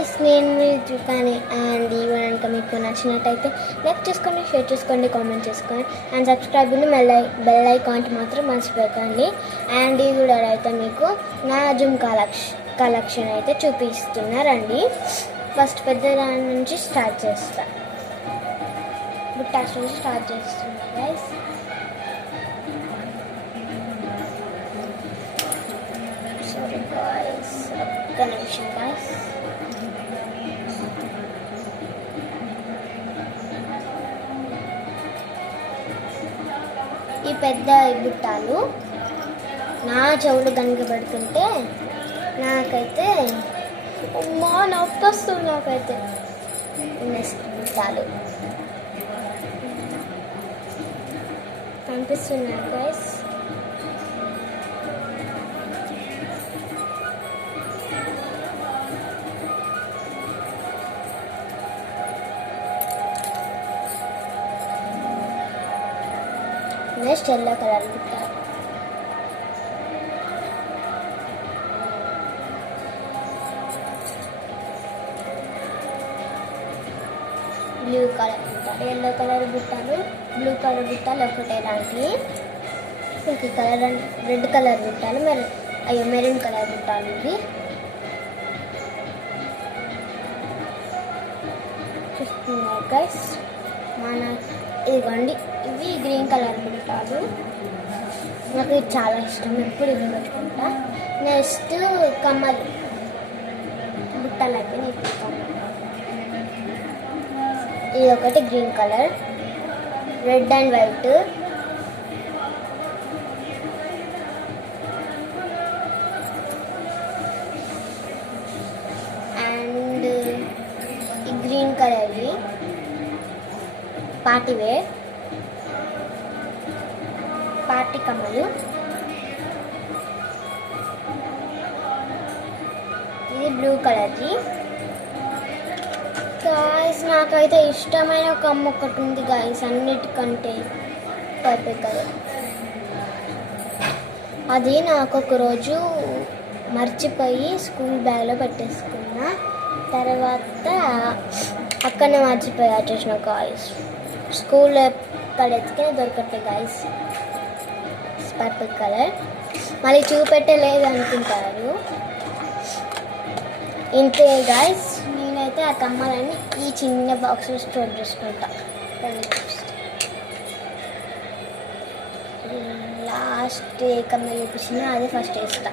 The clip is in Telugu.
గాయస్, నేను మీరు కానీ అండ్ ఈ కనుక మీకు నచ్చినట్టయితే లైక్ చేసుకోండి, షేర్ చేసుకోండి, కామెంట్ చేసుకోండి అండ్ సబ్స్క్రైబ్ని బెల్ ఐకాన్ మాత్రం మర్చిపోకండి. అండ్ ఈ వీడియోలో అయితే మీకు నా జూమ్ కలెక్షన్ అయితే చూపిస్తున్నారండి. ఫస్ట్ పెద్ద దాని నుంచి స్టార్ట్ చేస్తా, బుట్టాస్ నుంచి స్టార్ట్ చేస్తున్నా గైస్. సారీ గైస్, ఒక్క నిమిషం గైస్. ఈ పెద్ద బుట్టాలు నా చెవులు కనుక పెడుతుంటే నాకైతే అమ్మా నొప్పి వస్తుంది. నాకైతే నెక్స్ట్ బుట్టాలు కనిపిస్తున్నాయి గైస్. నెక్స్ట్ ఎల్లో కలర్ బుట్టాలు, బ్లూ కలర్ బుట్టాలు, ఎల్లో కలర్ బుట్టాలు, బ్లూ కలర్ బుట్టాలు ఒకటే లాంటివి. Pink colour and red colour బుట్టాలు, మెరూన్ కలర్ బుట్టాలు. ఇవి చూస్తున్నారు గైస్. ఇదిగోండి, ఇవి గ్రీన్ కలర్ బుట్టాలు. నాకు ఇది చాలా ఇష్టం, ఎప్పుడు ఇవి పెట్టుకుంటా. నెక్స్ట్ కమ్మలు బుట్టలు అయితే నేను ఇది ఒకటి green colour, red and white, and ఈ గ్రీన్ కలర్వి పార్టీ వేర్, పార్టీ కమ్మలు. ఇది బ్లూ కలర్ది గాయస్. నాకైతే ఇష్టమైన కమ్మ ఒకటి ఉంది గాయస్, అన్నిటికంటే పర్పుల్ కలర్. అది నాకు ఒకరోజు మర్చిపోయి స్కూల్ బ్యాగ్లో పెట్టేసుకున్నా. తర్వాత అక్కడనే మర్చిపోయి వచ్చేసిన గాయస్. స్కూల్లో ఎక్కడ ఎత్తుకునే దొరకట్లే గాయస్. పర్పుల్ కలర్ మళ్ళీ చూపెట్టలేదు అనుకుంటారు. ఇంతే గాయస్, నేనైతే ఆ కమ్మలని ఈ చిన్న బాక్స్లో స్టోర్ చేసుకుంటా. లాస్ట్ ఏ కమ్మ చూపిస్తున్నా అదే ఫస్ట్ వేస్తా.